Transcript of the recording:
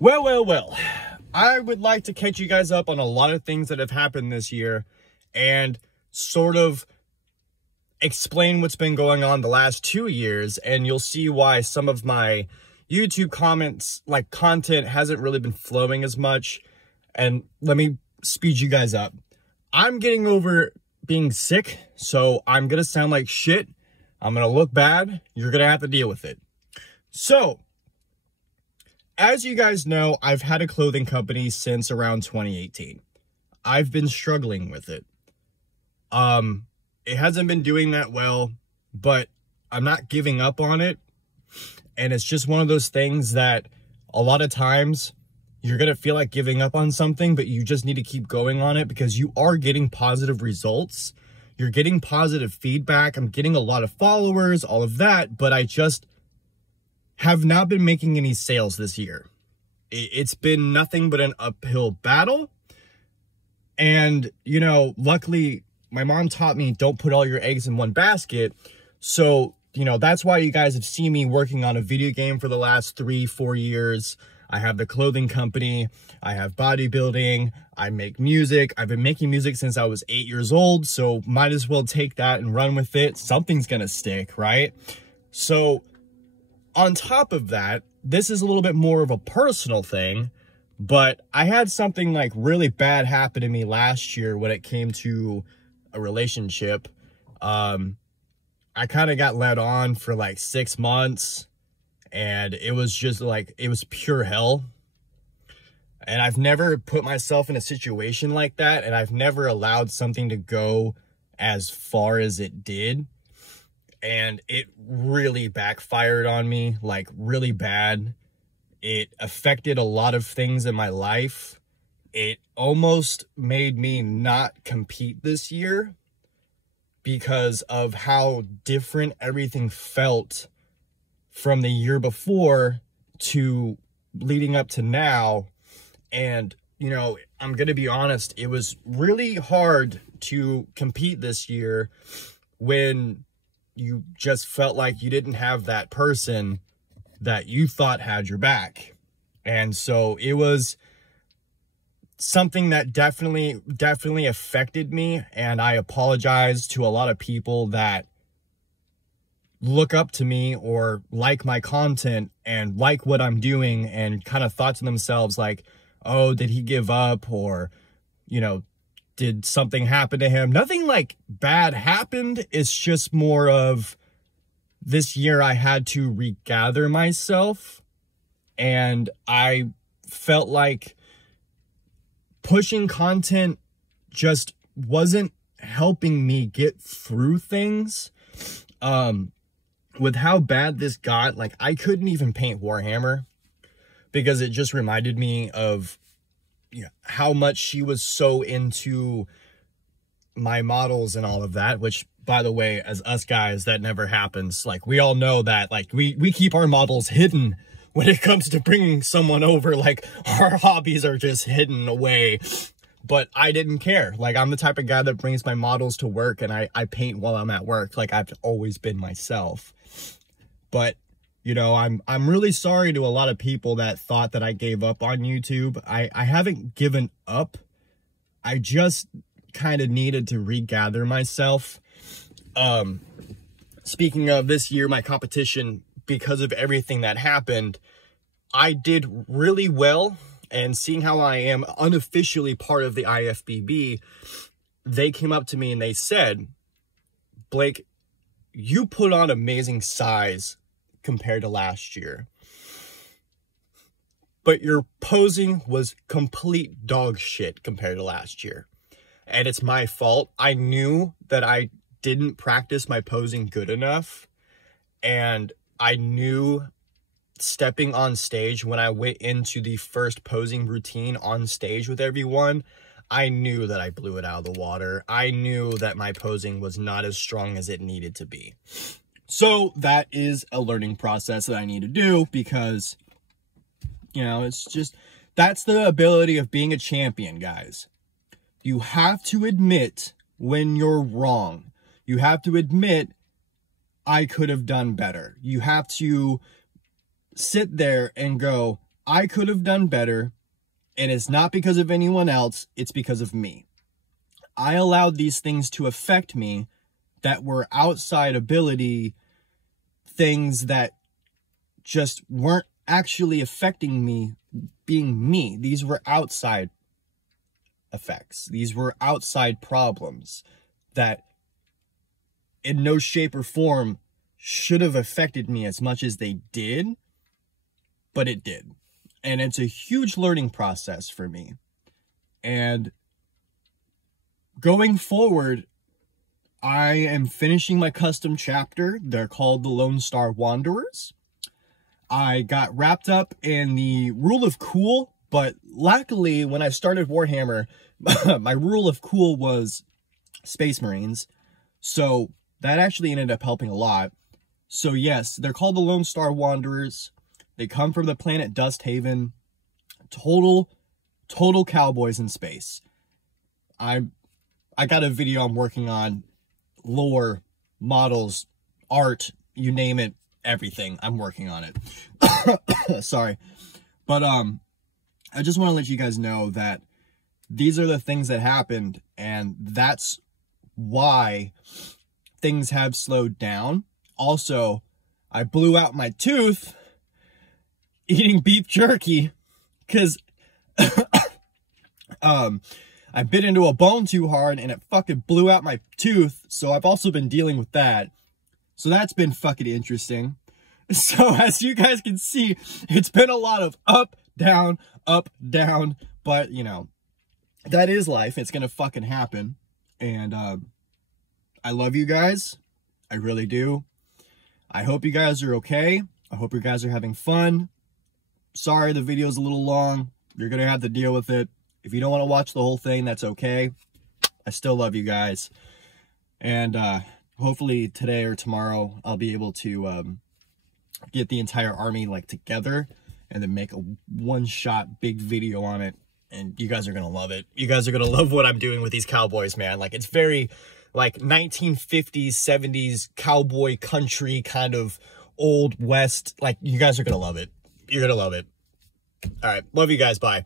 Well. I would like to catch you guys up on a lot of things that have happened this year and sort of explain what's been going on the last 2 years, and you'll see why some of my YouTube comments, like content, hasn't really been flowing as much. And let me speed you guys up. I'm getting over being sick, so I'm gonna sound like shit. I'm gonna look bad. You're gonna have to deal with it. So, as you guys know, I've had a clothing company since around 2018. I've been struggling with it. It hasn't been doing that well, but I'm not giving up on it. And it's just one of those things that a lot of times you're going to feel like giving up on something, but you just need to keep going on it because you are getting positive results. You're getting positive feedback. I'm getting a lot of followers, all of that, but I just have not been making any sales this year. It's been nothing but an uphill battle. And, you know, luckily my mom taught me don't put all your eggs in one basket. So, you know, that's why you guys have seen me working on a video game for the last 3-4 years. I have the clothing company, I have bodybuilding, I make music. I've been making music since I was 8 years old, so might as well take that and run with it. Something's gonna stick, right? So on top of that, this is a little bit more of a personal thing, but I had something like really bad happen to me last year when it came to a relationship. I kind of got led on for like 6 months, and it was just like, it was pure hell. And I've never put myself in a situation like that, and I've never allowed something to go as far as it did. And it really backfired on me, like really bad. It affected a lot of things in my life. It almost made me not compete this year because of how different everything felt from the year before to leading up to now. And, you know, I'm going to be honest, it was really hard to compete this year when you just felt like you didn't have that person that you thought had your back. And so it was something that definitely affected me. And I apologize to a lot of people that look up to me or like my content and like what I'm doing and kind of thought to themselves like, oh, did he give up? Or, you know, did something happen to him? Nothing like bad happened. It's just more of this year I had to regather myself, and I felt like pushing content just wasn't helping me get through things. With how bad this got, like I couldn't even paint Warhammer because it just reminded me of, you know, how much she was so into my models and all of that, which, by the way, as us guys, that never happens. Like, we all know that, like, we keep our models hidden when it comes to bringing someone over. Like, our hobbies are just hidden away. But I didn't care. Like, I'm the type of guy that brings my models to work, and I paint while I'm at work. Like, I've always been myself. But, you know, I'm really sorry to a lot of people that thought that I gave up on YouTube. I haven't given up. I just kind of needed to regather myself. Speaking of this year, my competition, because of everything that happened, I did really well. And seeing how I am unofficially part of the IFBB, they came up to me and they said, Blake, you put on amazing size compared to last year, but your posing was complete dog shit compared to last year. And it's my fault. I knew that I didn't practice my posing good enough. And I knew stepping on stage, when I went into the first posing routine on stage with everyone, I knew that I blew it out of the water. I knew that my posing was not as strong as it needed to be. So that is a learning process that I need to do because, you know, it's just, that's the ability of being a champion, guys. You have to admit when you're wrong. You have to admit, I could have done better. You have to sit there and go, I could have done better, and it's not because of anyone else, it's because of me. I allowed these things to affect me that were outside ability, things that just weren't actually affecting me being me. These were outside effects. These were outside problems that in no shape or form should have affected me as much as they did, but it did. And it's a huge learning process for me. And going forward, I am finishing my custom chapter. They're called the Lone Star Wanderers. I got wrapped up in the Rule of Cool, but luckily when I started Warhammer, my Rule of Cool was Space Marines. So that actually ended up helping a lot. So yes, they're called the Lone Star Wanderers. They come from the planet Dusthaven. Total cowboys in space. I got a video I'm working on. Lore, models, art, you name it, everything. I'm working on it. Sorry. But I just want to let you guys know that these are the things that happened, and that's why things have slowed down. Also, I blew out my tooth eating beef jerky because I bit into a bone too hard and it fucking blew out my tooth. So I've also been dealing with that. So that's been fucking interesting. So as you guys can see, it's been a lot of up, down, but you know, that is life. It's gonna fucking happen. And I love you guys. I really do. I hope you guys are okay. I hope you guys are having fun. Sorry the video's a little long. You're gonna have to deal with it. If you don't want to watch the whole thing, that's okay. I still love you guys. And hopefully today or tomorrow, I'll be able to get the entire army like together and then make a one-shot big video on it. And you guys are going to love it. You guys are going to love what I'm doing with these cowboys, man. Like, it's very like 1950s, 70s cowboy country kind of old west. Like, you guys are going to love it. You're going to love it. All right. Love you guys. Bye.